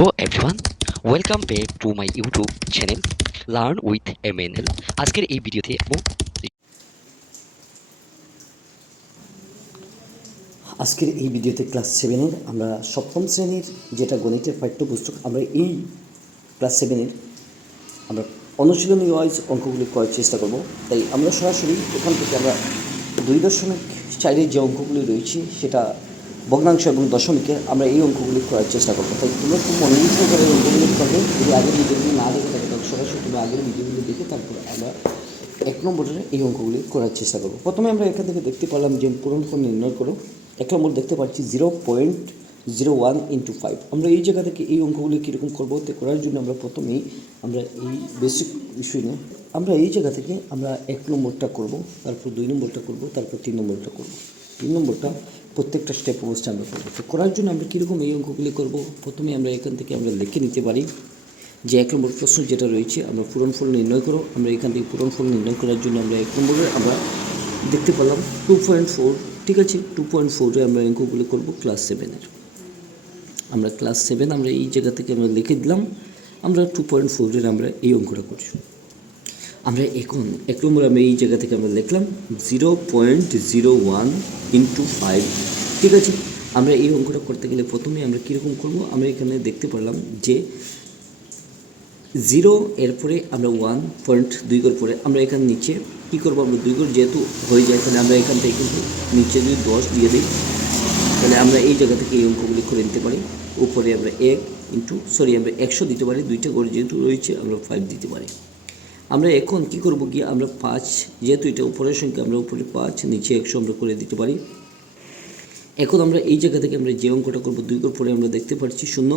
Hello everyone, welcome back to my YouTube channel Learn with MNL। আজকের এই ভিডিওতে class 7-এর আমরা সপ্তম শ্রেণীর যেটা গণিতের পাঠ্যপুস্তক আমরা এই ক্লাস 7-এর আমরা অনুশীলনী ওয়াইজ অঙ্কগুলি করার চেষ্টা করব। তাই আমরা সরাসরি এখান থেকে আমরা 2.4-এর যে অঙ্কগুলি রয়েছে সেটা ভগ্নাংশ এবং দশমিকের আমরা এই অঙ্কগুলি করার চেষ্টা করবো। তাই তোমরা খুব মনোযোগ করে এই অঙ্কগুলি করবে। যদি আগের ভিডিওগুলি না দেখে থাকে তাহলে সরাসরি তোমরা আগের ভিডিওগুলি দেখে তারপর আমরা 1 নম্বরের এই অঙ্কগুলি করার চেষ্টা করবো। প্রথমে আমরা এখান থেকে দেখতে পেলাম যে পূরণফল নির্ণয় করো। 1 নম্বর দেখতে পাচ্ছি 0.01 × 5। আমরা এই জায়গা থেকে এই অঙ্কগুলি কীরকম করবো তো করার জন্য আমরা প্রথমেই আমরা এই বেসিক বিষয় নিয়ে আমরা এই জায়গা থেকে আমরা 1 নম্বরটা করব, তারপর 2 নম্বরটা করব, তারপর 3 নম্বরটা করব। 3 নম্বরটা প্রত্যেকটা স্টেপ অবস্থায় আমরা করবো। তো করার জন্য আমরা কীরকম এই অঙ্কগুলি করব, প্রথমে আমরা এখান থেকে আমরা লিখে নিতে পারি যে 1 নম্বর প্রশ্ন যেটা রয়েছে আমরা পূরণফল নির্ণয় করো। আমরা এখান থেকে পূরণফল নির্ণয় করার জন্য আমরা 1 নম্বরে আমরা দেখতে পেলাম 2.4। ঠিক আছে, 2.4-এ আমরা অঙ্কগুলি করব ক্লাস 7-এর। আমরা ক্লাস 7 আমরা এই জায়গা থেকে আমরা লিখে দিলাম, আমরা 2.4-এর আমরা এই অঙ্কটা করছি। আমরা এখন 1 নম্বর আমরা এই জায়গা থেকে আমরা লিখলাম 0.01 × 5। ঠিক আছে, আমরা এই অঙ্কটা করতে গেলে প্রথমে আমরা কীরকম করব, আমরা এখানে দেখতে পারলাম যে 0 এরপরে আমরা 1.2 ঘর পরে আমরা এখানে নিচে কী করবো, আমরা 2 ঘর যেহেতু হয়ে যায় তাহলে আমরা এখান থেকে কিন্তু নিচে যদি 10 দিয়ে দিই তাহলে আমরা এই জায়গা থেকে এই অঙ্কগুলি করে নিতে পারি। উপরে আমরা আমরা 100 দিতে পারি, 2টা ঘর যেহেতু রয়েছে আমরা 5 দিতে পারি। আমরা এখন কি করব গিয়ে আমরা 5, যেহেতু এটা উপরের সংখ্যা আমরা উপরে 5 নিচে 100 আমরা করে দিতে পারি। এখন আমরা এই জায়গা থেকে আমরা যে অঙ্কটা করব 2 ঘর পরে আমরা দেখতে পাচ্ছি 0,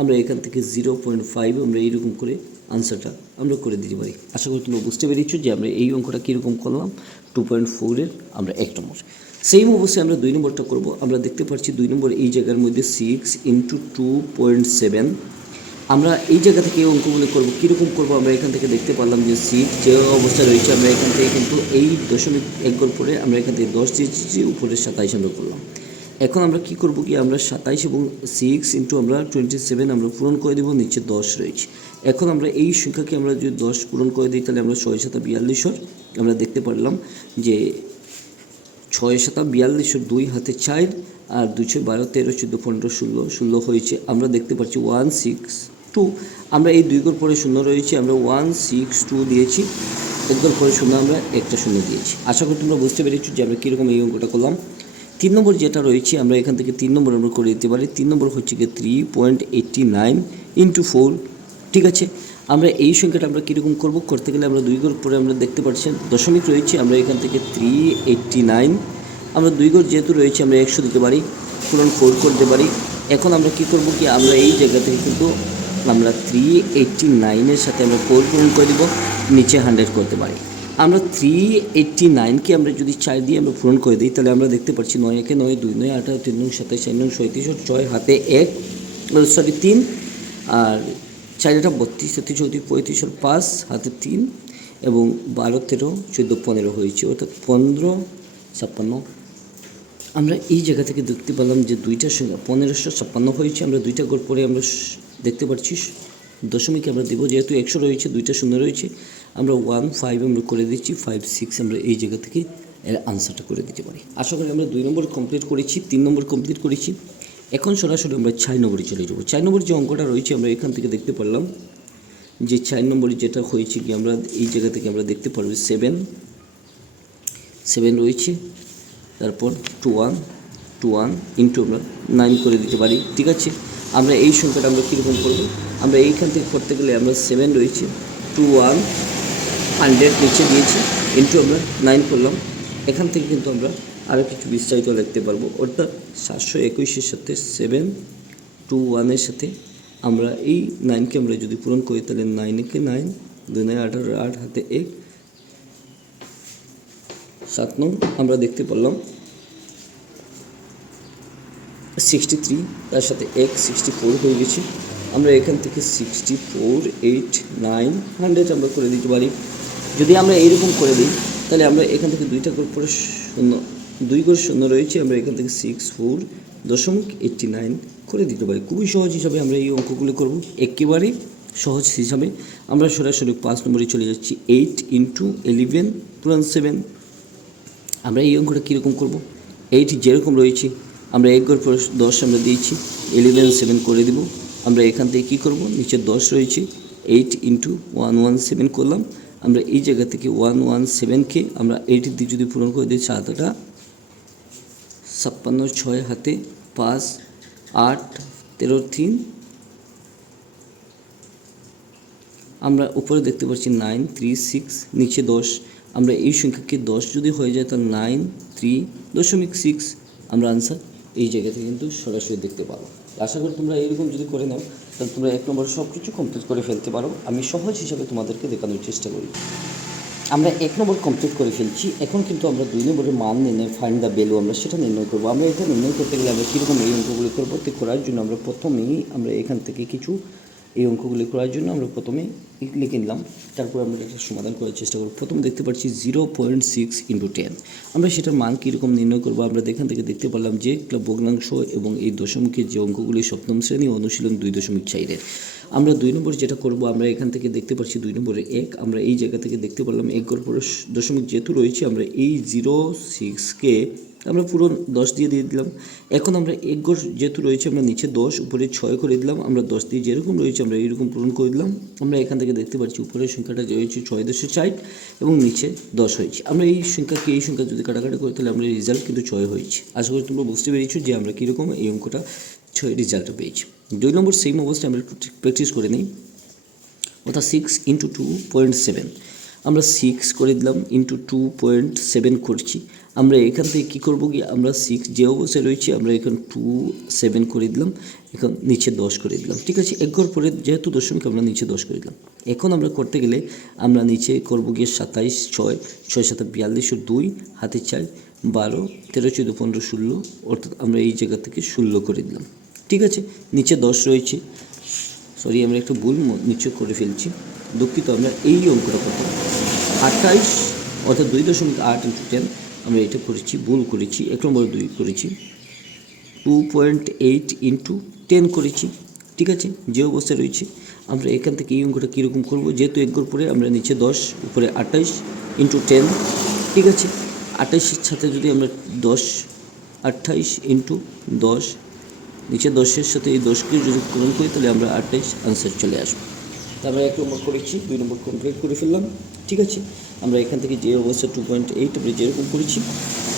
আমরা এখান থেকে 0.5 আমরা এইরকম করে আনসারটা আমরা করে দিতে পারি। আশা করি তোমরা বুঝতে পেরেছো যে আমরা এই অঙ্কটা কীরকম করলাম 2.4-এর আমরা 1 নম্বর। সেম অবশ্যই আমরা 2 নম্বরটা করব। আমরা দেখতে পাচ্ছি 2 নম্বর এই জায়গার মধ্যে 6 × 2.7। আমরা এই জায়গা থেকে এই অঙ্কগুলো করব। কীরকম করব, আমরা এখান থেকে দেখতে পারলাম যে 6 যে অবস্থা রয়েছে আমরা এখান থেকে কিন্তু এই 0.1 ঘর পরে আমরা এখান থেকে 10 দিয়েছি, উপরে 27 আমরা করলাম। এখন আমরা কি করব কি আমরা 27 এবং 6 × আমরা 27 আমরা পূরণ করে দেবো, নিচে 10 রয়েছে। এখন আমরা এই সংখ্যাকে আমরা যদি 10 পূরণ করে দিই তাহলে আমরা 6 × 7 = 42। আমরা দেখতে পারলাম যে 6 × 7 = 42, 2 হাতে 4 আর 2 × 12 13 14 15 16 16 হয়েছে। আমরা দেখতে পাচ্ছি 162। আমরা এই 2 ঘর পরে 0 রয়েছে, আমরা 162 দিয়েছি। 1 ঘর পরে 0 আমরা একটা 0 দিয়েছি। আশা করি তোমরা বুঝতে পেরেছো যে আমরা কীরকম এই অঙ্কটা করলাম। 3 নম্বর যেটা রয়েছে আমরা এখান থেকে 3 নম্বর আমরা করে দিতে পারি। 3 নম্বর হচ্ছে গিয়ে 3.89 × 4। ঠিক আছে, আমরা এই সংখ্যাটা আমরা কীরকম করব, করতে গেলে আমরা 2 ঘর পরে আমরা দেখতে পাচ্ছি দশমিক রয়েছে, আমরা এখান থেকে 389 আমরা 2 ঘর যেহেতু রয়েছে আমরা 100 দিতে পারি, পূরণ 4 করতে পারি। এখন আমরা কি করব কি আমরা এই জায়গা থেকে কিন্তু আমরা 389-এর সাথে আমরা 4 পূরণ করে দেব, নিচে 100 করতে পারি। আমরা 389-কে আমরা যদি 4 দিয়ে আমরা পূরণ করে দিই তাহলে আমরা দেখতে পাচ্ছি 9 × 9 = 2, 9 × 8 = 3, 9 × 7 = 4, 9 × 37 = 6 হাতে 3 আর 4 × 8 = 32, 33 × 34 = 5 হাতে 3 এবং 12 13 14 15 হয়েছে, অর্থাৎ 15 56। আমরা এই জায়গা থেকে দেখতে পেলাম যে 2টার সংখ্যা 1556 হয়েছে। আমরা 2টা ঘর পরে আমরা দেখতে পাচ্ছি দশমিকে আমরা দেবো, যেহেতু 100 রয়েছে 2টা 0 রয়েছে, আমরা 15 আমরা করে দিচ্ছি, 5 6 আমরা এই জায়গা থেকে এর আনসারটা করে দিতে পারি। আশা করি আমরা 2 নম্বর কমপ্লিট করেছি, 3 নম্বর কমপ্লিট করেছি। এখন সরাসরি আমরা 4 নম্বরে চলে যাব। 4 নম্বর যে অঙ্কটা রয়েছে আমরা এখান থেকে দেখতে পারলাম যে 4 নম্বরে যেটা হয়েছে কি আমরা এই জায়গা থেকে আমরা দেখতে পারবো 7 রয়েছে, তারপর 21 × আমরা 9 করে দিতে পারি। ঠিক আছে, আমরা এই সংখ্যাটা আমরা কীরকম করব, আমরা এইখান থেকে করতে গেলে আমরা 7 রয়েছে 21 100 নিচে দিয়েছি ইন্টু আমরা 9 করলাম। এখান থেকে কিন্তু আমরা আরও কিছু বিস্তারিত লিখতে পারবো, অর্থাৎ 721-এর সাথে 721-এর সাথে আমরা এই 9কে আমরা যদি পূরণ করি তাহলে 9 × 9 2 9 18 8 হাতে 1 7 9 আমরা দেখতে পারলাম 63, তার সাথে 64 হয়ে গেছে। আমরা এখান থেকে 64 8 9 100 আমরা করে দিতে পারি। যদি আমরা এইরকম করে দিই তাহলে আমরা এখান থেকে 2টা ঘর পরে 0 2 ঘর 0 রয়েছে, আমরা এখান থেকে 64.89 করে দিতে পারি। খুবই সহজ হিসাবে আমরা এই অঙ্কগুলো করব। একেবারে সহজ হিসাবে আমরা সরাসরি 5 নম্বরে চলে যাচ্ছি। 8 × 11 + 7। আমরা এই অঙ্কটা কীরকম করব? 8 যেরকম রয়েছে আমরা 1 ঘর পর 10 আমরা দিয়েছি, 11 7 করে দেব। আমরা এখান থেকে কী করব? নিচে 10 রয়েছে, 8 × 117 করলাম। আমরা এই জায়গা থেকে 117কে আমরা 8 দিয়ে যদি পূরণ করে দিই 7টা 56, 6 হাতে 5, 8, 13, 3। আমরা উপরে দেখতে পাচ্ছি 9, 3, 6, নিচে 10। আমরা এই সংখ্যাকে 10 যদি হয়ে যায় তাহলে 9, 3.6 আমরা আনসার এই জায়গা থেকে কিন্তু সরাসরি দেখতে পারো। আশা করি তোমরা এইরকম যদি করে নাও তাহলে তোমরা 1 নম্বর সব কিছু কমপ্লিট করে ফেলতে পারো। আমি সহজ হিসাবে তোমাদেরকে দেখানোর চেষ্টা করি। আমরা 1 নম্বর কমপ্লিট করে ফেলছি। এখন কিন্তু আমরা 2 নম্বরের মান নির্ণয়, ফাইন্ড দ্য ভ্যালু, আমরা সেটা নির্ণয় করবো। আমরা এটা নির্ণয় করতে গেলে আমরা কীরকম এই অঙ্কগুলি করবো? তো করার জন্য আমরা প্রথমেই আমরা এখান থেকে কিছু এই অঙ্কগুলি করার জন্য আমরা প্রথমে লিখে নিলাম, তারপর আমরা এটা সমাধান করার চেষ্টা করব। প্রথমে দেখতে পাচ্ছি 0.6 × 10। আমরা সেটার মান কীরকম নির্ণয় করবো? আমরা এখান থেকে দেখতে পারলাম যে ভগ্নাংশ এবং এই দশমিকের যে অঙ্কগুলি সপ্তম শ্রেণী অনুশীলন 2.4-এর। আমরা 2 নম্বর যেটা করব, আমরা এখান থেকে দেখতে পাচ্ছি 2 নম্বরে 1। আমরা এই জায়গা থেকে দেখতে পারলাম 1 ঘর পরে দশমিক যেহেতু রয়েছে আমরা এই 0.6কে আমরা পুরো 10 দিয়ে দিলাম। এখন আমরা 1 ঘর যেহেতু রয়েছে আমরা নিচে 10 উপরে 6 করে দিলাম। আমরা 10 দিয়ে যেরকম রয়েছে আমরা এইরকম পূরণ করে দিলাম। আমরা এখান থেকে দেখতে পাচ্ছি উপরের সংখ্যাটা যে রয়েছে 6.60 এবং নিচে 10 হয়েছে। আমরা এই সংখ্যাকে এই সংখ্যা যদি কাটাকাটি করি তাহলে আমরা রেজাল্ট কিন্তু 6 হয়েছে। আশা করি তোমরা বুঝতে পেরেছো যে আমরা কীরকম এই অঙ্কটা 6 রেজাল্টটা পেয়েছি। 2 নম্বর সেম অবস্থায় আমরা একটু প্র্যাকটিস করে নিই, অর্থাৎ 6 × 2.7। আমরা 6 করে দিলাম, × 2.7 করছি। আমরা এখান থেকে কী করবো? কি আমরা 6 যে অবস্থায় রয়েছে আমরা এখানে 27 করে দিলাম, এখন নিচে 10 করে দিলাম। ঠিক আছে, 1 ঘর পরে যেহেতু দশমিক আমরা নিচে 10 করে দিলাম। এখন আমরা করতে গেলে আমরা নিচে করবো গিয়ে 27, 6, 6 7 42, 2 হাতে 4, 12, 13, 14, 15, 16, অর্থাৎ আমরা এই জায়গা থেকে 16 করে দিলাম। ঠিক আছে, নিচে 10 রয়েছে, সরি আমরা একটু ভুল নিচে করে ফেলছি, দুঃখিত। আমরা এই অঙ্কটা করতে 28 অর্থাৎ 2.8 × 10 আমরা এটা করেছি, ভুল করেছি। 1 নম্বর 2 করেছি, 2.8 × 10 করেছি। ঠিক আছে, যে অবস্থায় রয়েছে আমরা এখান থেকে এই অঙ্কটা কীরকম করবো? যেহেতু 1 ঘর পরে আমরা নিচে 10 উপরে 28 × 10। ঠিক আছে, 28-এর সাথে যদি আমরা 10, 28 × 10, নিচে 10-এর সাথে এই 10কে যদি পূরণ করি তাহলে আমরা 28 আনসার চলে আসবো। তা আমরা 1 নম্বর করেছি, 2 নম্বর কমপ্লিট করে ফেললাম। ঠিক আছে, আমরা এখান থেকে যে অবস্থা 2.8 আমরা যেরকম করেছি।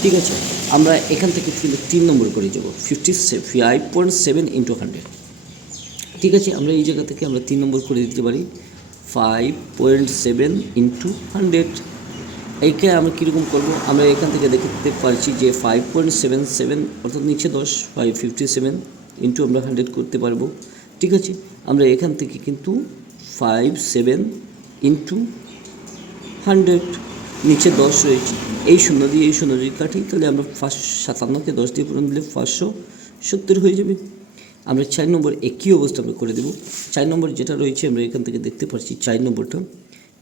ঠিক আছে, আমরা এখান থেকে 3 নম্বর করে যাব, 5.7 × 100। ঠিক আছে, আমরা এই জায়গা থেকে আমরা 3 নম্বর করে দিতে পারি 5.7 × 100। এইকে আমরা কীরকম করবো? আমরা এখান থেকে দেখতে পারছি যে 5.77 অর্থাৎ নিচে 10, 557 × আমরা 100 করতে পারবো। ঠিক আছে, আমরা এখান থেকে কিন্তু 57 × 100, নিচে 10 রয়েছে, এই 0 দিয়ে এই 0 যদি কাটি তাহলে আমরা 557কে 10 দিয়ে পূরণ দিলে 570 হয়ে যাবে। আমরা 4 নম্বর একই অবস্থা আমরা করে দেবো। 4 নম্বর যেটা রয়েছে আমরা এখান থেকে দেখতে পাচ্ছি 4 নম্বরটা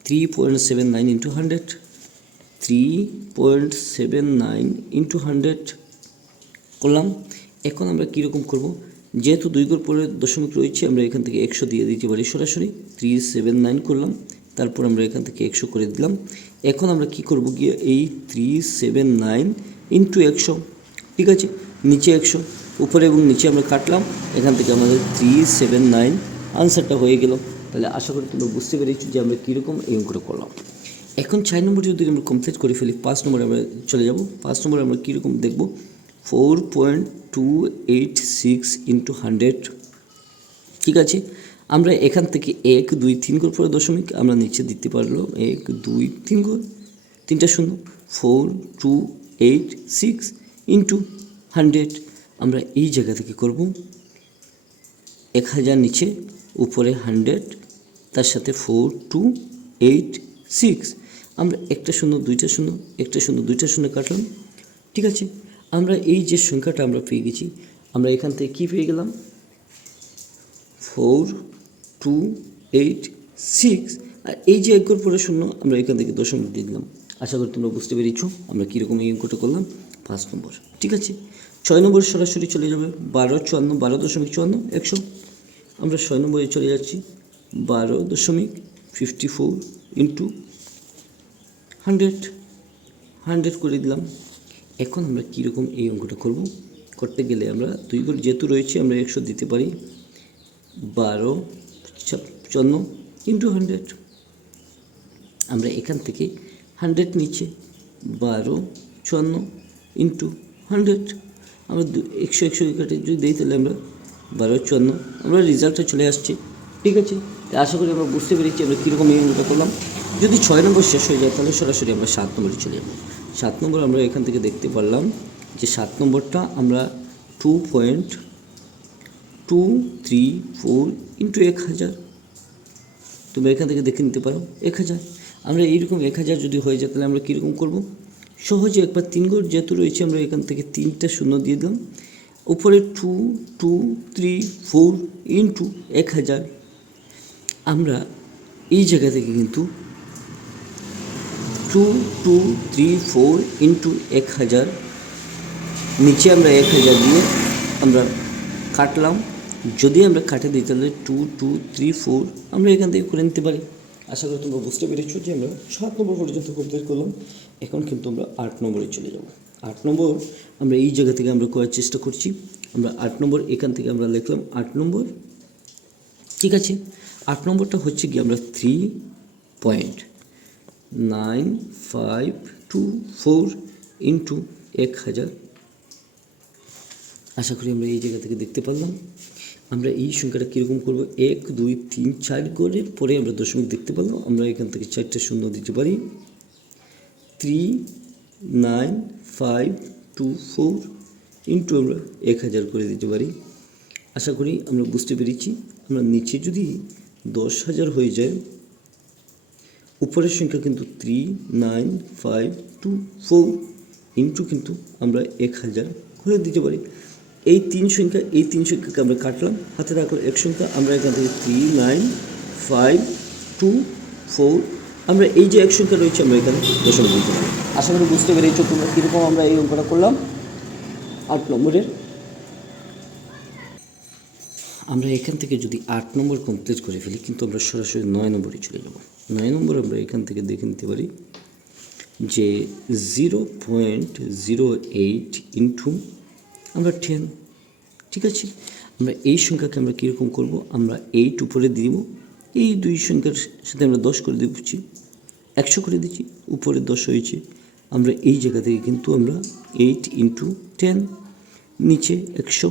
3.79 × 100, 3.79 × 100 করলাম। এখন আমরা কীরকম করব? যেহেতু 2 ঘর পরে দশমিক রয়েছে আমরা এখান থেকে 100 দিয়ে দিতে পারি সরাসরি। 379 করলাম, তারপর আমরা এখান থেকে 100 করে দিলাম। এখন আমরা কি করব? গিয়ে এই 379 × 100। ঠিক আছে, নিচে 100, উপরে এবং নিচে আমরা কাটলাম, এখান থেকে আমাদের 379 আনসারটা হয়ে গেল। তাহলে আশা করি তোমরা বুঝতে পেরেছো যে আমরা কীরকম এই অঙ্কটা করলাম। এখন 4 নম্বর যদি আমরা কমপ্লিট করে ফেলি, 5 নম্বরে আমরা চলে যাব। 5 নম্বরে আমরা কীরকম দেখব? 4.286 × 100। ঠিক আছে, আমরা এখান থেকে 1, 2, 3 ঘর পরে দশমিক আমরা নিচে দিতে পারলো 1, 2, 3 ঘর, 3টা 0, 4.286 × 100। আমরা এই জায়গা থেকে করব 1000 নিচে, উপরে 100, তার সাথে 4.286। আমরা একটা 0, 2টা 0, একটা 0, 2টা 0 কাটলাম। ঠিক আছে, আমরা এই যে সংখ্যাটা আমরা পেয়ে গেছি, আমরা এখান থেকে কী পেয়ে গেলাম? 4.286। আর এই যে 1 ঘর পরে 0 আমরা এখান থেকে দশমিক দিয়ে দিলাম। আশা করি তোমরা বুঝতে পেরেছো আমরা কীরকম এই অঙ্কটা করলাম 5 নম্বর। ঠিক আছে, ছয় নম্বরে সরাসরি চলে যাবে 12 54 12.54 100। আমরা 6 নম্বরে চলে যাচ্ছি 12.54 ইন্টু 100 করে দিলাম। এখন আমরা কীরকম এই অঙ্কটা করব, করতে গেলে আমরা 2 ঘর যেহেতু রয়েছে আমরা 100 দিতে পারি। 12.54 ইন্টু 100, আমরা এখান থেকে 100 নিচে 12.54 ইন্টু 100, আমরা 100 কেটে যদি দিই তাহলে আমরা 12.54 আমরা রেজাল্টটা চলে আসছে। ঠিক আছে, আশা করি আমরা বুঝতে পেরেছি আমরা কীরকম এই অঙ্কটা করলাম। যদি 6 নম্বর শেষ হয়ে যায় তাহলে সরাসরি আমরা 7 নম্বরে চলে যাব। 7 নম্বর আমরা এখান থেকে দেখতে পারলাম যে 7 নম্বরটা আমরা 2.234 ইন্টু 1000, তোমরা এখান থেকে দেখে নিতে পারো 1000। আমরা এইরকম 1000 যদি হয়ে যায় তাহলে আমরা কীরকম করব, সহজে একবার 3 ঘর যেহেতু রয়েছে আমরা এখান থেকে 3টা শূন্য দিয়ে দিলাম, উপরে 2234 ইন্টু 1000। আমরা এই জায়গা থেকে কিন্তু 2234 ইন্টু 1000 নিচে আমরা 1000 দিয়ে আমরা কাটলাম। যদি আমরা কাটে দিই তাহলে 2234 আমরা এখান থেকে করে নিতে পারি। আশা করি তোমরা বুঝতে পেরেছো যে আমরা 7 নম্বর পর্যন্ত কমপ্লিট করলাম। এখন কিন্তু আমরা 8 নম্বরে চলে যাব। 8 নম্বর আমরা এই জায়গা থেকে আমরা করার চেষ্টা করছি। আমরা 8 নম্বর এখান থেকে আমরা লিখলাম 8 নম্বর। ঠিক আছে, 8 নম্বরটা হচ্ছে কি আমরা 3.9524 ইন্টু 1000। আশা করি আমরা এই জায়গা থেকে দেখতে পারলাম। আমরা এই সংখ্যাটা কীরকম করব, 1 2 3 4 করে পরে আমরা দশমিক দেখতে পারলাম। আমরা এখান থেকে 4টা শূন্য দিতে পারি। 39524 ইন্টু আমরা 1000 করে দিতে পারি। আশা করি আমরা বুঝতে পেরেছি। আমরা নিচে যদি 10,000 হয়ে যায়, উপরের সংখ্যা কিন্তু 39524 ইন্টু কিন্তু আমরা 1000 করে দিতে পারি। এই তিন সংখ্যাকে আমরা কাটলাম, হাতে রাখলাম এক সংখ্যা। আমরা এখান থেকে 39524 আমরা এই যে এক সংখ্যা রয়েছে আমরা এখানে দশমিক দিতে পারি। আশা করি বুঝতে পেরেছো তোমরা কীরকম আমরা এই অঙ্কটা করলাম 8 নম্বরের। আমরা এখান থেকে যদি 8 নম্বর কমপ্লিট করে ফেলি কিন্তু আমরা সরাসরি 9 নম্বরে চলে যাব। 9 নম্বর আমরা এখান থেকে দেখে নিতে পারি যে 0.08 ইন্টু আমরা 10। ঠিক আছে, আমরা এই সংখ্যাকে আমরা কীরকম করব, আমরা 8 উপরে দিব, এই দুই সংখ্যার সাথে আমরা 10 করে দিচ্ছি, 100 করে দিচ্ছি, উপরে 10 হয়েছে। আমরা এই জায়গা থেকে কিন্তু আমরা 8 ইন্টু 10 নিচে 100।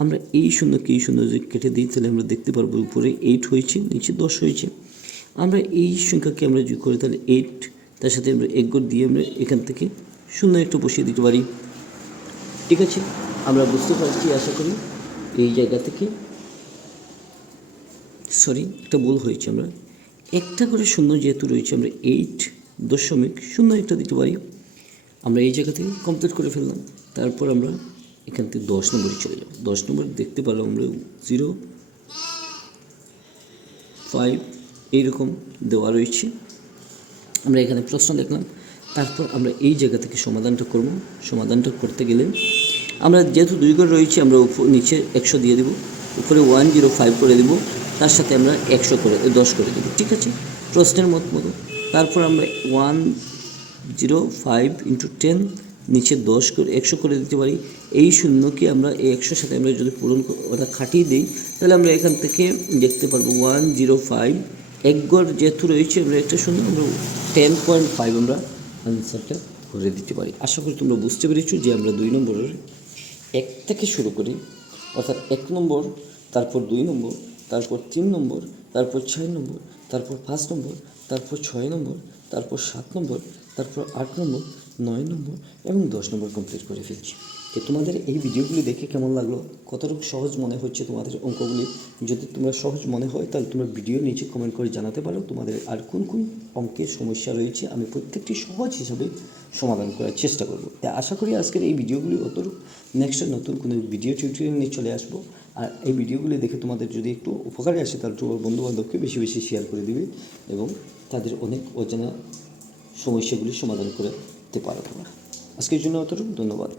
আমরা এই শূন্যকে এই শূন্য যদি কেটে দিই তাহলে আমরা দেখতে পারবো উপরে 8 হয়েছে, নিচে 10 হয়েছে। আমরা এই সংখ্যাকে আমরা যদি করি তাহলে 8 তার সাথে আমরা 1 ঘর দিয়ে আমরা এখান থেকে শূন্য একটু বসিয়ে দিতে পারি। ঠিক আছে, আমরা বুঝতে পারছি আশা করি এই জায়গা থেকে। সরি, একটা ভুল হয়েছে। আমরা একটা করে শূন্য যেহেতু রয়েছে আমরা 8.01 দিতে পারি। আমরা এই জায়গা থেকে কমপ্লিট করে ফেললাম। তারপর আমরা এখান থেকে 10 নম্বরে চলে যাব। 10 নম্বরে দেখতে পেলাম আমরা 0.5 এইরকম দেওয়া রয়েছে। আমরা এখানে প্রশ্ন দেখলাম। তারপর আমরা এই জায়গা থেকে সমাধানটা করব। সমাধানটা করতে গেলে আমরা যেহেতু 2 ঘর রয়েছে আমরা নিচে 100 দিয়ে দেব, উপরে 105 করে দেব, তার সাথে আমরা 100 করে 10 করে দেব। ঠিক আছে, প্রশ্নের মতো। তারপর আমরা 105 ইন্টু 10 নিচে 10 করে 100 করে দিতে পারি। এই শূন্যকে আমরা এই 100 সাথে আমরা যদি পূরণ ওটা খাটিয়ে দিই তাহলে আমরা এখান থেকে দেখতে পারবো 105 এক ঘর যেহেতু রয়েছে আমরা একটা শূন্য আমরা 10.5 আমরা আনসারটা করে দিতে পারি। আশা করি তোমরা বুঝতে পেরেছো যে আমরা 2 নম্বরের 1 থেকে শুরু করি, অর্থাৎ 1 নম্বর, তারপর 2 নম্বর, তারপর 3 নম্বর, তারপর 4 নম্বর, তারপর 5 নম্বর, তারপর 6 নম্বর, তারপর 7 নম্বর, তারপর 8 নম্বর, 9 নম্বর এবং 10 নম্বর কমপ্লিট করে ফেলছি। তো তোমাদের এই ভিডিওগুলি দেখে কেমন লাগলো, কতটুকু সহজ মনে হচ্ছে তোমাদের অঙ্কগুলি? যদি তোমরা সহজ মনে হয় তাহলে তোমরা ভিডিও নিচে কমেন্ট করে জানাতে পারো তোমাদের আর কোন কোন অঙ্কের সমস্যা রয়েছে। আমি প্রত্যেকটি সহজ হিসাবে সমাধান করার চেষ্টা করব। তাই আশা করি আজকের এই ভিডিওগুলি অতটুকু। নেক্সট নতুন কোনো ভিডিও টিউটোরিয়াল নিয়ে চলে আসবো। আর এই ভিডিওগুলি দেখে তোমাদের যদি একটু উপকারে আসে তাহলে তোমার বন্ধুবান্ধবকে বেশি বেশি শেয়ার করে দিবে এবং তাদের অনেক অজানা সমস্যাগুলি সমাধান করতে পারো তোমরা। আজকের জন্য অতটুকু, ধন্যবাদ।